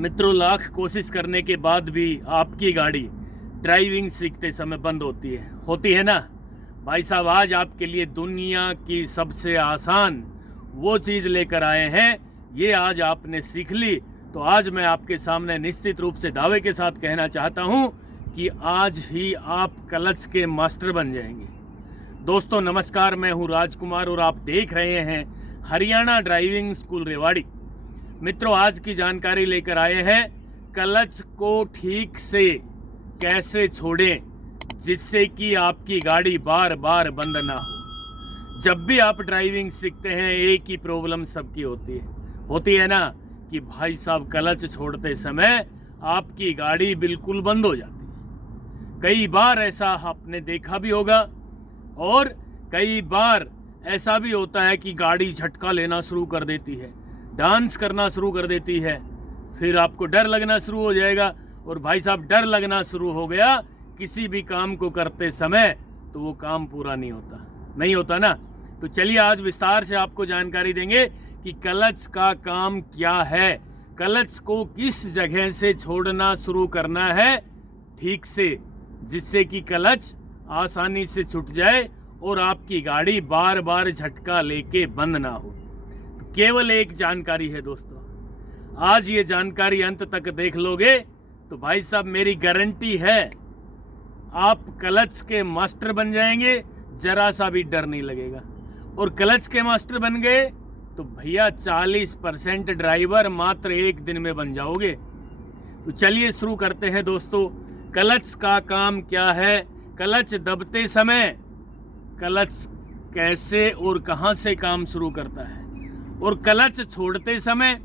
मित्रों, लाख कोशिश करने के बाद भी आपकी गाड़ी ड्राइविंग सीखते समय बंद होती है ना भाई साहब। आज आपके लिए दुनिया की सबसे आसान वो चीज़ लेकर आए हैं। ये आज आपने सीख ली तो आज मैं आपके सामने निश्चित रूप से दावे के साथ कहना चाहता हूँ कि आज ही आप क्लच के मास्टर बन जाएंगे। दोस्तों नमस्कार, मैं हूँ राजकुमार और आप देख रहे हैं हरियाणा ड्राइविंग स्कूल रेवाड़ी। मित्रों, आज की जानकारी लेकर आए हैं क्लच को ठीक से कैसे छोड़ें जिससे कि आपकी गाड़ी बार बार बंद ना हो। जब भी आप ड्राइविंग सीखते हैं एक ही प्रॉब्लम सबकी होती है ना कि भाई साहब क्लच छोड़ते समय आपकी गाड़ी बिल्कुल बंद हो जाती है। कई बार ऐसा आपने देखा भी होगा और कई बार ऐसा भी होता है कि गाड़ी झटका लेना शुरू कर देती है, डांस करना शुरू कर देती है, फिर आपको डर लगना शुरू हो जाएगा। और भाई साहब डर लगना शुरू हो गया किसी भी काम को करते समय तो वो काम पूरा नहीं होता ना। तो चलिए आज विस्तार से आपको जानकारी देंगे कि क्लच का काम क्या है, क्लच को किस जगह से छोड़ना शुरू करना है ठीक से जिससे कि क्लच आसानी से छूट जाए और आपकी गाड़ी बार बार झटका लेके बंद ना हो। तो केवल एक जानकारी है दोस्तों, आज ये जानकारी अंत तक देख लोगे तो भाई साहब मेरी गारंटी है आप क्लच के मास्टर बन जाएंगे, जरा सा भी डर नहीं लगेगा। और क्लच के मास्टर बन गए तो भैया 40% ड्राइवर मात्र एक दिन में बन जाओगे। तो चलिए शुरू करते हैं दोस्तों। क्लच का काम क्या है, क्लच दबते समय क्लच कैसे और कहां से काम शुरू करता है, और क्लच छोड़ते समय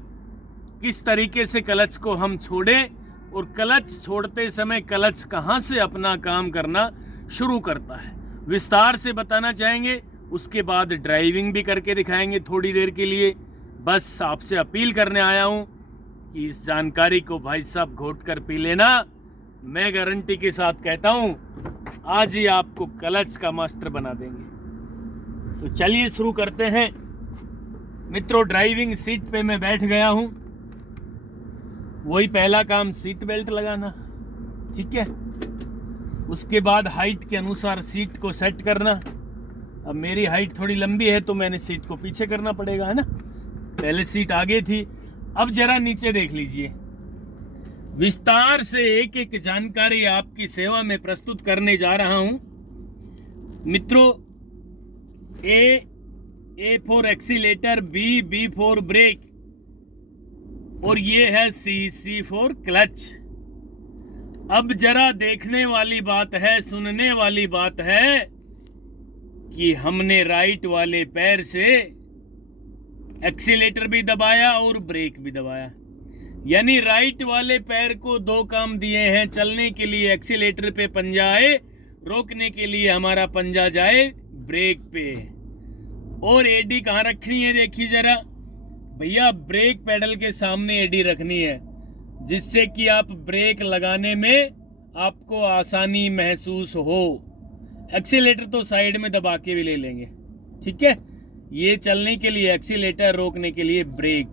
किस तरीके से क्लच को हम छोड़ें, और क्लच छोड़ते समय क्लच कहां से अपना काम करना शुरू करता है, विस्तार से बताना चाहेंगे। उसके बाद ड्राइविंग भी करके दिखाएंगे थोड़ी देर के लिए। बस आपसे अपील करने आया हूं कि इस जानकारी को भाई साहब घोट कर पी लेना। मैं गारंटी के साथ कहता हूं आज ही आपको क्लच का मास्टर बना देंगे। तो चलिए शुरू करते हैं। मित्रों, ड्राइविंग सीट पे मैं बैठ गया हूं। वही पहला काम सीट बेल्ट लगाना, ठीक है। उसके बाद हाइट के अनुसार सीट को सेट करना। अब मेरी हाइट थोड़ी लंबी है तो मैंने सीट को पीछे करना पड़ेगा, है ना। पहले सीट आगे थी, अब जरा नीचे देख लीजिए। विस्तार से एक एक जानकारी आपकी सेवा में प्रस्तुत करने जा रहा हूं। मित्रों, A for accelerator, B for brake, और ये है सी फॉर क्लच। अब जरा देखने वाली बात है, सुनने वाली बात है कि हमने राइट वाले पैर से एक्सीलेटर भी दबाया और ब्रेक भी दबाया, यानी राइट वाले पैर को दो काम दिए हैं। चलने के लिए एक्सीलेटर पे पंजा आए, रोकने के लिए हमारा पंजा जाए ब्रेक पे। और एडी कहाँ रखनी है देखिए जरा भैया, ब्रेक पेडल के सामने एडी रखनी है जिससे कि आप ब्रेक लगाने में आपको आसानी महसूस हो। एक्सीलेटर तो साइड में दबा के भी ले लेंगे, ठीक है। ये चलने के लिए एक्सीलेटर, रोकने के लिए ब्रेक।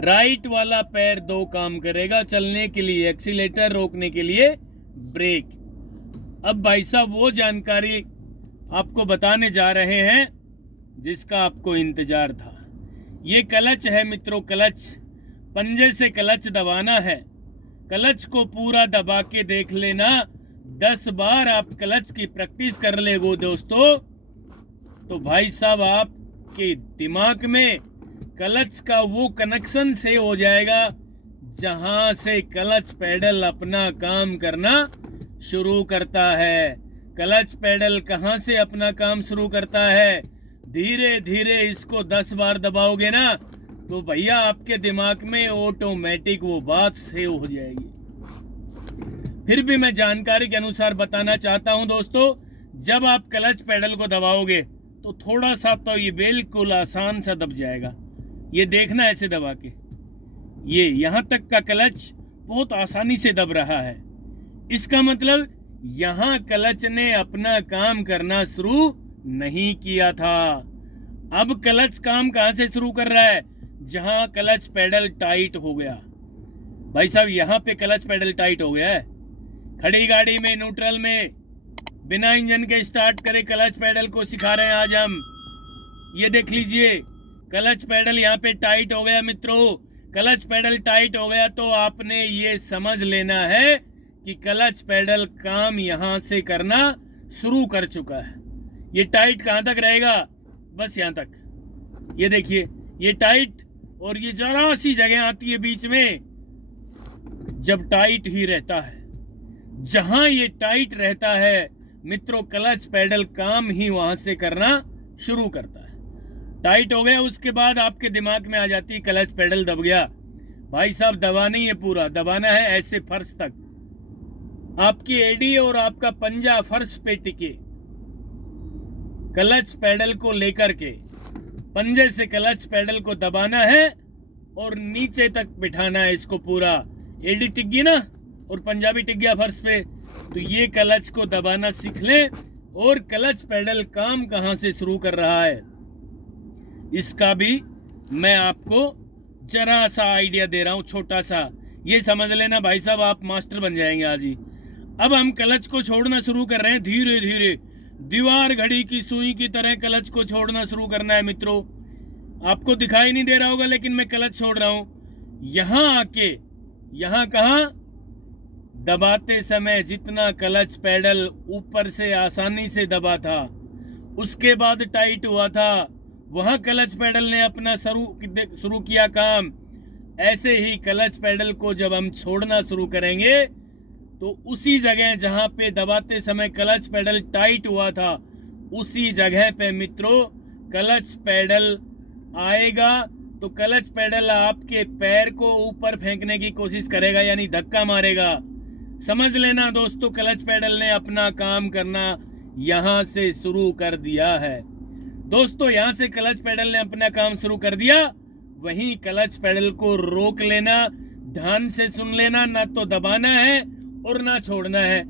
राइट वाला पैर दो काम करेगा, चलने के लिए एक्सीलेटर, रोकने के लिए ब्रेक। अब भाई साहब वो जानकारी आपको बताने जा रहे हैं जिसका आपको इंतजार था। ये क्लच है मित्रों, क्लच। पंजे से क्लच दबाना है। क्लच को पूरा दबा के देख लेना। 10 बार आप क्लच की प्रैक्टिस कर ले वो दोस्तों, तो भाई साहब आपके दिमाग में क्लच का वो कनेक्शन से हो जाएगा जहां से क्लच पेडल अपना काम करना शुरू करता है। क्लच पेडल कहां से अपना काम शुरू करता है, धीरे धीरे इसको 10 बार दबाओगे ना तो भैया आपके दिमाग में ऑटोमेटिक वो बात सेव हो जाएगी। फिर भी मैं जानकारी के अनुसार बताना चाहता हूं दोस्तों, जब आप क्लच पेडल को दबाओगे तो थोड़ा सा तो ये बिल्कुल आसान सा दब जाएगा। ये देखना ऐसे दबा के, ये यहां तक का क्लच बहुत आसानी से दब रहा है। इसका मतलब यहां क्लच ने अपना काम करना शुरू नहीं किया था। अब क्लच काम कहां से शुरू कर रहा है, जहां क्लच पेडल टाइट हो गया। भाई साहब यहाँ पे क्लच पेडल टाइट हो गया है। खड़ी गाड़ी में न्यूट्रल में बिना इंजन के स्टार्ट करे क्लच पेडल को सिखा रहे हैं आज हम। ये देख लीजिए क्लच पेडल यहाँ पे टाइट हो गया मित्रों। क्लच पेडल टाइट हो गया तो आपने ये समझ लेना है कि क्लच पेडल काम यहाँ से करना शुरू कर चुका है। ये टाइट कहाँ तक रहेगा? बस यहाँ तक। ये देखिए ये टाइट, और ये जरा सी जगह आती है बीच में जब टाइट ही रहता है। जहां ये टाइट रहता है मित्रों क्लच पेडल काम ही वहां से करना शुरू करता है। टाइट हो गया उसके बाद आपके दिमाग में आ जाती है क्लच पेडल दब गया। भाई साहब दबाना ही है, पूरा दबाना है ऐसे फर्श तक, आपकी एडी और आपका पंजा फर्श पे टिके। क्लच पेडल को लेकर के पंजे से क्लच पेडल को दबाना है और नीचे तक बिठाना है इसको पूरा। एडी टिक गई ना और पंजा भी टिक गया फर्श पे, तो ये क्लच को दबाना सीख ले। और क्लच पेडल काम कहां से शुरू कर रहा है इसका भी मैं आपको जरा सा आइडिया दे रहा हूं, छोटा सा। ये समझ लेना भाई साहब, आप मास्टर बन जाएंगे आज ही। अब हम क्लच को छोड़ना शुरू कर रहे हैं धीरे धीरे, दीवार घड़ी की सुई की तरह क्लच को छोड़ना शुरू करना है मित्रों। आपको दिखाई नहीं दे रहा होगा लेकिन मैं क्लच छोड़ रहा हूं। यहां आके, यहां कहां? दबाते समय जितना क्लच पेडल ऊपर से आसानी से दबा था, उसके बाद टाइट हुआ था, वहां क्लच पेडल ने अपना शुरू किया काम। ऐसे ही क्लच पेडल को जब हम छोड़ना शुरू करेंगे तो उसी जगह जहां पे दबाते समय क्लच पेडल टाइट हुआ था, उसी जगह पे मित्रों क्लच पेडल आएगा। तो क्लच पेडल आपके पैर को ऊपर फेंकने की कोशिश करेगा, यानी धक्का मारेगा। समझ लेना दोस्तों, क्लच पेडल ने अपना काम करना यहां से शुरू कर दिया है। दोस्तों यहां से क्लच पेडल ने अपना काम शुरू कर दिया, वहीं क्लच पेडल को रोक लेना, ध्यान से सुन लेना, ना तो दबाना है और ना छोड़ना है।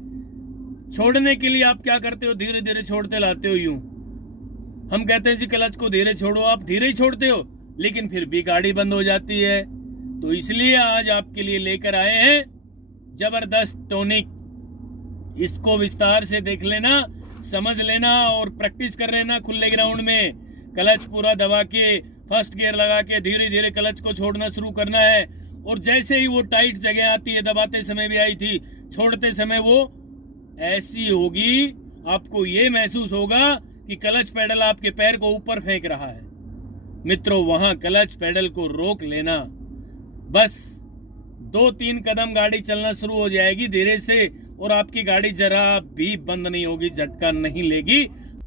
छोड़ने के लिए आप क्या करते हो? धीरे धीरे छोड़ते लाते हो। यूं हम कहते हैं जी क्लच को धीरे छोड़ो, आप धीरे ही छोड़ते हो लेकिन फिर भी गाड़ी बंद हो जाती है। तो इसलिए आज आपके लिए लेकर आए हैं जबरदस्त टॉनिक। इसको विस्तार से देख लेना, समझ लेना और प्रैक्टिस कर लेना खुले ग्राउंड में। क्लच पूरा दबा के फर्स्ट गियर लगा के धीरे धीरे क्लच को छोड़ना शुरू करना है। और जैसे ही वो टाइट जगह आती है, दबाते समय भी आई थी, छोड़ते समय वो ऐसी होगी, आपको ये महसूस होगा कि क्लच पेडल आपके पैर को ऊपर फेंक रहा है। मित्रों वहां क्लच पेडल को रोक लेना, बस 2-3 कदम गाड़ी चलना शुरू हो जाएगी धीरे से, और आपकी गाड़ी जरा भी बंद नहीं होगी, झटका नहीं लेगी।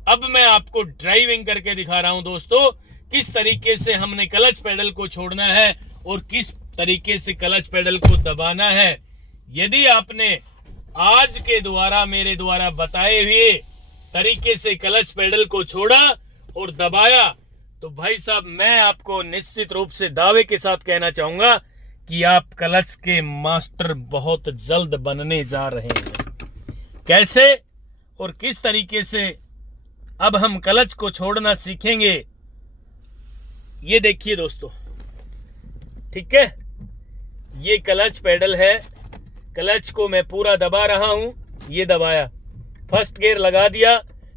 अब मैं आपको ड्राइविंग करके दिखा रहा हूं दोस्तों, किस तरीके से हमने क्लच पेडल को छोड़ना है और किस तरीके से क्लच पेडल को दबाना है। यदि आपने आज के द्वारा मेरे द्वारा बताए हुए तरीके से क्लच पेडल को छोड़ा और दबाया, तो भाई साहब मैं आपको निश्चित रूप से दावे के साथ कहना चाहूंगा कि आप क्लच के मास्टर बहुत जल्द बनने जा रहे हैं। कैसे और किस तरीके से अब हम क्लच को छोड़ना सीखेंगे, ये देखिए दोस्तों। ठीक है, ये क्लच पेडल है, क्लच को मैं पूरा दबा रहा हूं। ये दबाया, फर्स्ट गियर लगा दिया,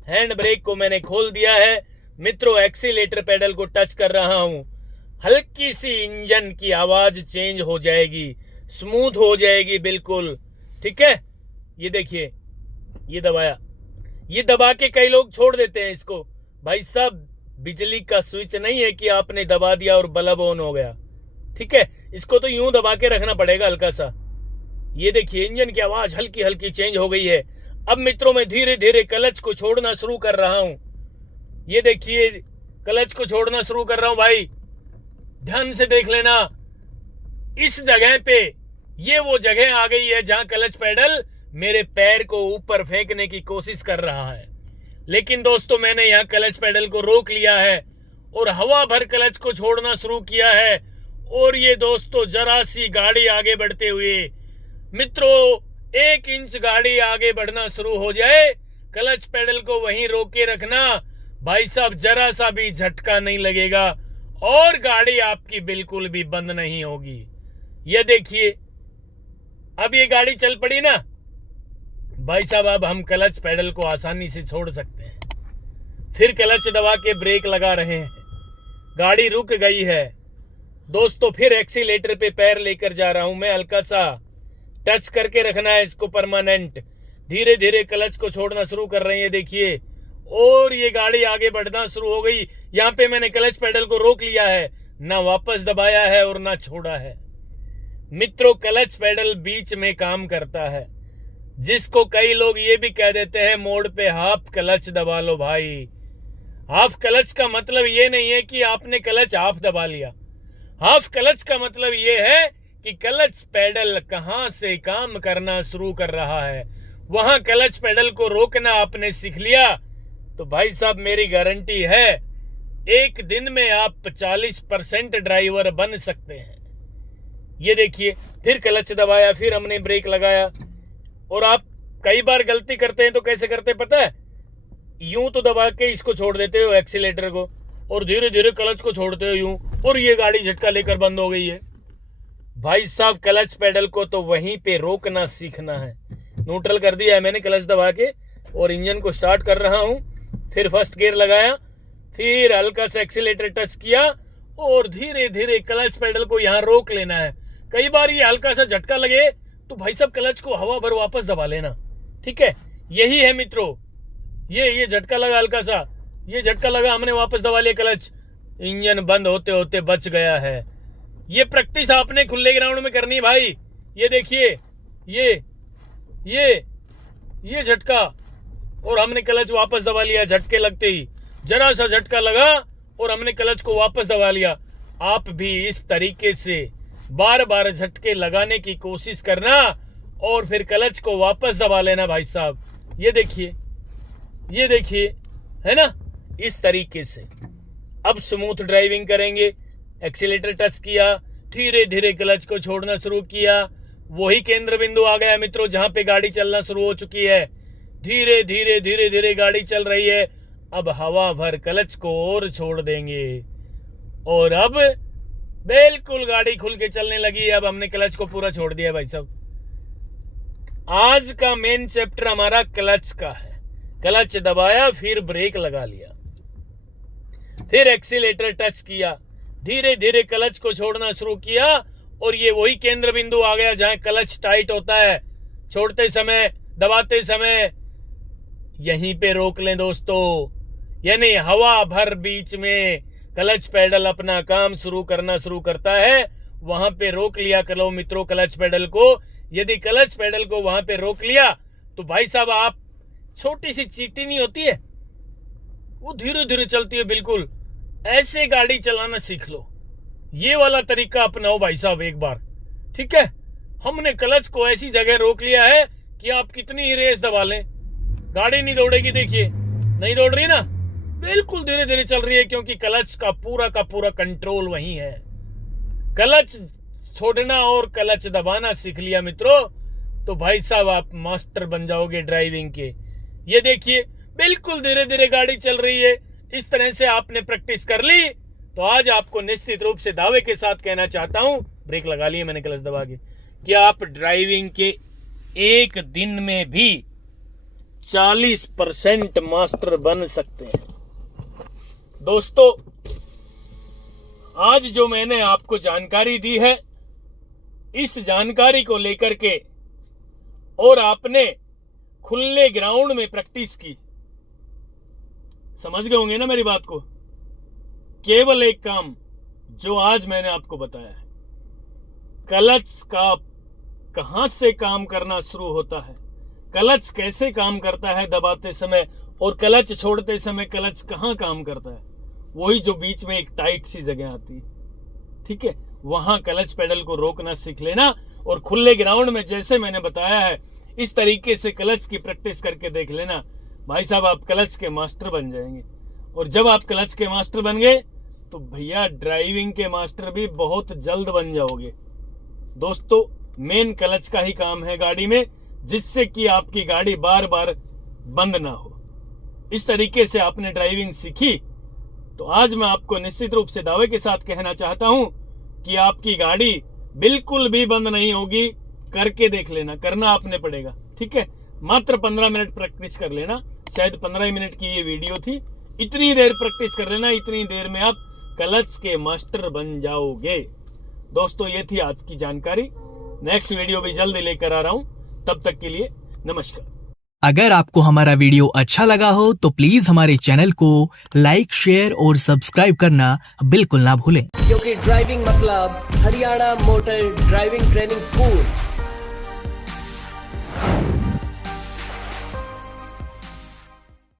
हैंड ब्रेक को मैंने खोल दिया है मित्रों, एक्सीलेटर पेडल को टच कर रहा हूं। हल्की सी इंजन की आवाज चेंज हो जाएगी, स्मूथ हो जाएगी बिल्कुल। ठीक है, ये देखिए, ये दबाया, ये दबा के कई लोग छोड़ देते हैं इसको। भाई साहब बिजली का स्विच नहीं है कि आपने दबा दिया और बल्ब ऑन हो गया। ठीक है, इसको तो यूं दबा के रखना पड़ेगा हल्का सा। ये देखिए इंजन की आवाज हल्की हल्की चेंज हो गई है। अब मित्रों मैं धीरे धीरे क्लच को छोड़ना शुरू कर रहा हूं। ये देखिए क्लच को छोड़ना शुरू कर रहा हूं भाई, ध्यान से देख लेना। इस जगह पे ये वो जगह आ गई है जहां क्लच पेडल मेरे पैर को ऊपर फेंकने की कोशिश कर रहा है, लेकिन दोस्तों मैंने यहां क्लच पेडल को रोक लिया है और हवा भर क्लच को छोड़ना शुरू किया है। और ये दोस्तों जरा सी गाड़ी आगे बढ़ते हुए मित्रों 1 इंच गाड़ी आगे बढ़ना शुरू हो जाए, क्लच पेडल को वहीं रोक के रखना भाई साहब, जरा सा भी झटका नहीं लगेगा और गाड़ी आपकी बिल्कुल भी बंद नहीं होगी। ये देखिए अब ये गाड़ी चल पड़ी ना भाई साहब, अब हम क्लच पेडल को आसानी से छोड़ सकते हैं। फिर क्लच दबा के ब्रेक लगा रहे हैं, गाड़ी रुक गई है दोस्तों। फिर एक्सीलेटर पे पैर लेकर जा रहा हूं मैं, हल्का सा टच करके रखना है इसको परमानेंट। धीरे धीरे क्लच को छोड़ना शुरू कर रहे हैं, देखिए, और ये गाड़ी आगे बढ़ना शुरू हो गई। यहाँ पे मैंने क्लच पेडल को रोक लिया है, ना वापस दबाया है और ना छोड़ा है। मित्रों, क्लच पेडल बीच में काम करता है, जिसको कई लोग ये भी कह देते हैं मोड़ पे हाफ क्लच दबा लो भाई। हाफ क्लच का मतलब ये नहीं है कि आपने क्लच हाफ दबा लिया। हाफ क्लच का मतलब ये है कि क्लच पेडल कहां से काम करना शुरू कर रहा है, वहां क्लच पेडल को रोकना आपने सीख लिया तो भाई साहब मेरी गारंटी है एक दिन में आप 40% ड्राइवर बन सकते हैं। ये देखिए, फिर क्लच दबाया, फिर हमने ब्रेक लगाया। और आप कई बार गलती करते हैं तो कैसे करते हैं पता है? यूं तो दबा के इसको छोड़ देते हो एक्सीलेटर को, और धीरे धीरे क्लच को छोड़ते हो यूं, और ये गाड़ी झटका लेकर बंद हो गई है। भाई साहब, क्लच पेडल को तो वहीं पे रोकना सीखना है। न्यूट्रल कर दिया है मैंने क्लच दबा के, और इंजन को स्टार्ट कर रहा हूं। फिर फर्स्ट गियर लगाया, फिर हल्का सा एक्सीलेटर टच किया, और धीरे धीरे क्लच पेडल को यहां रोक लेना है। कई बार ये हल्का सा झटका लगे तो भाई साहब क्लच को हवा भर वापस दबा लेना, ठीक है? यही है मित्रों, ये झटका लगा, हल्का सा ये झटका लगा, हमने वापस दबा लिया क्लच, इंजन बंद होते होते बच गया है। ये प्रैक्टिस आपने खुले ग्राउंड में करनी है भाई। ये देखिए, ये झटका, और हमने क्लच वापस दबा लिया। झटके लगते ही जरा सा झटका लगा और हमने क्लच को वापस दबा लिया। आप भी इस तरीके से बार बार झटके लगाने की कोशिश करना और फिर क्लच को वापस दबा लेना भाई साहब। ये देखिए, है ना, इस तरीके से अब स्मूथ ड्राइविंग करेंगे। एक्सीलेटर टच किया, धीरे धीरे क्लच को छोड़ना शुरू किया, वही केंद्र बिंदु आ गया मित्रों जहां पे गाड़ी चलना शुरू हो चुकी है। धीरे धीरे गाड़ी चल रही है। अब हवा भर क्लच को और छोड़ देंगे, और अब बिल्कुल गाड़ी खुल के चलने लगी है। अब हमने क्लच को पूरा छोड़ दिया भाई साहब। आज का मेन चैप्टर हमारा क्लच का है। क्लच दबाया, फिर ब्रेक लगा लिया, फिर एक्सीलेटर टच किया, धीरे धीरे क्लच को छोड़ना शुरू किया, और ये वही केंद्र बिंदु आ गया जहां क्लच टाइट होता है। छोड़ते समय, दबाते समय यहीं पे रोक लें दोस्तों, यानी हवा भर बीच में क्लच पेडल अपना काम शुरू करता है, वहां पे रोक लिया करो मित्रों क्लच पेडल को। यदि क्लच पेडल को वहां पे रोक लिया तो भाई साहब आप, छोटी सी चींटी नहीं होती है, वो धीरे धीरे चलती है, बिल्कुल ऐसे गाड़ी चलाना सीख लो। ये वाला तरीका अपनाओ भाई साहब एक बार, ठीक है? हमने क्लच को ऐसी जगह रोक लिया है कि आप कितनी ही रेस दबा लें, गाड़ी नहीं दौड़ेगी। देखिए, नहीं दौड़ रही ना, बिल्कुल धीरे धीरे चल रही है, क्योंकि क्लच का पूरा कंट्रोल वही है। क्लच छोड़ना और क्लच दबाना सीख लिया मित्रों तो भाई साहब आप मास्टर बन जाओगे ड्राइविंग के। ये देखिए, बिल्कुल धीरे धीरे गाड़ी चल रही है। इस तरह से आपने प्रैक्टिस कर ली तो आज आपको निश्चित रूप से दावे के साथ कहना चाहता हूं, ब्रेक लगा लिए मैंने क्लच दबा के, कि आप ड्राइविंग के एक दिन में भी 40% मास्टर बन सकते हैं। दोस्तों, आज जो मैंने आपको जानकारी दी है, इस जानकारी को लेकर के और आपने खुले ग्राउंड में प्रैक्टिस की, समझ गए होंगे ना मेरी बात को। केवल एक काम जो आज मैंने आपको बताया है, क्लच का कहां से काम करना शुरू होता है, क्लच कैसे काम करता है दबाते समय, और क्लच छोड़ते समय क्लच कहां काम करता है, वही जो बीच में एक टाइट सी जगह आती है, ठीक है, वहां क्लच पेडल को रोकना सीख लेना। और खुले ग्राउंड में जैसे मैंने बताया है इस तरीके से क्लच की प्रैक्टिस करके देख लेना भाई साहब, आप क्लच के मास्टर बन जाएंगे। और जब आप क्लच के मास्टर बन गए तो भैया ड्राइविंग के मास्टर भी बहुत जल्द बन जाओगे। दोस्तों, मेन क्लच का ही काम है गाड़ी में, जिससे कि आपकी गाड़ी बार बार बंद ना हो। इस तरीके से आपने ड्राइविंग सीखी तो आज मैं आपको निश्चित रूप से दावे के साथ कहना चाहता हूं कि आपकी गाड़ी बिल्कुल भी बंद नहीं होगी, करके देख लेना, करना आपने पड़ेगा, ठीक है। मात्र 15 मिनट प्रैक्टिस कर लेना, शायद 15 मिनट की ये वीडियो थी। इतनी देर प्रैक्टिस कर लेना, इतनी देर में आप क्लच के मास्टर बन जाओगे। दोस्तों ये थी आज की जानकारी। नेक्स्ट वीडियो भी जल्द लेकर आ रहा हूं, तब तक के लिए नमस्कार। अगर आपको हमारा वीडियो अच्छा लगा हो तो प्लीज हमारे चैनल को लाइक, शेयर और सब्सक्राइब करना बिल्कुल ना भूलें, क्योंकि ड्राइविंग मतलब Haryana motor driving training school.